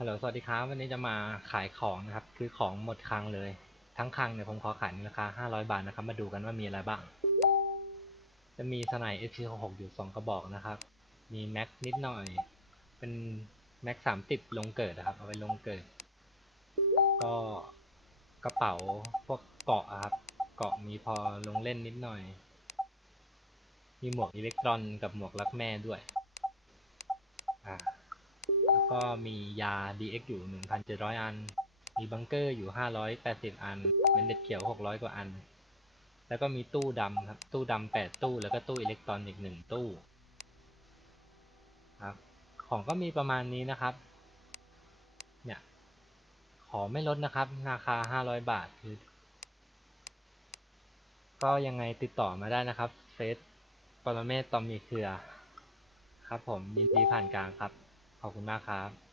ฮัลโหล สวัสดีครับ วันนี้จะมาขายของนะครับ คือของหมดคลังเลย ทั้งคลังเนี่ยผมขอขายในราคา 500 บาทนะครับ มาดูกันว่ามีอะไรบ้าง จะมีสไนเอฟพีหกอยู่สองกระบอกนะครับ มีแม็กนิดหน่อย เป็นแม็กสามติดลงเกิดนะครับ เอาไปลงเกิด ก็กระเป๋าพวกเกาะอะครับ เกาะมีพอลงเล่นนิดหน่อย มีหมวกอิเล็กตรอนกับหมวกรักแม่ด้วย ก็มียา DX อยู่ 1,700 อัน มีบังเกอร์อยู่ 580 อันเป็นเด็ดเขียว 600 กว่าอัน แล้วก็มีตู้ดำครับ ตู้ดำ8ตู้ แล้วก็ตู้อิเล็กตรอนิกส์1ตู้ ครับ ของก็มีประมาณนี้นะครับ เนี่ย ขอไม่ลดนะครับ ราคา 500 บาทคือก็ยังไงติดต่อมาได้นะครับเฟซปรเมศตอมมีเครือ ครับผมยินดีผ่านกลางครับ ขอบคุณมากครับ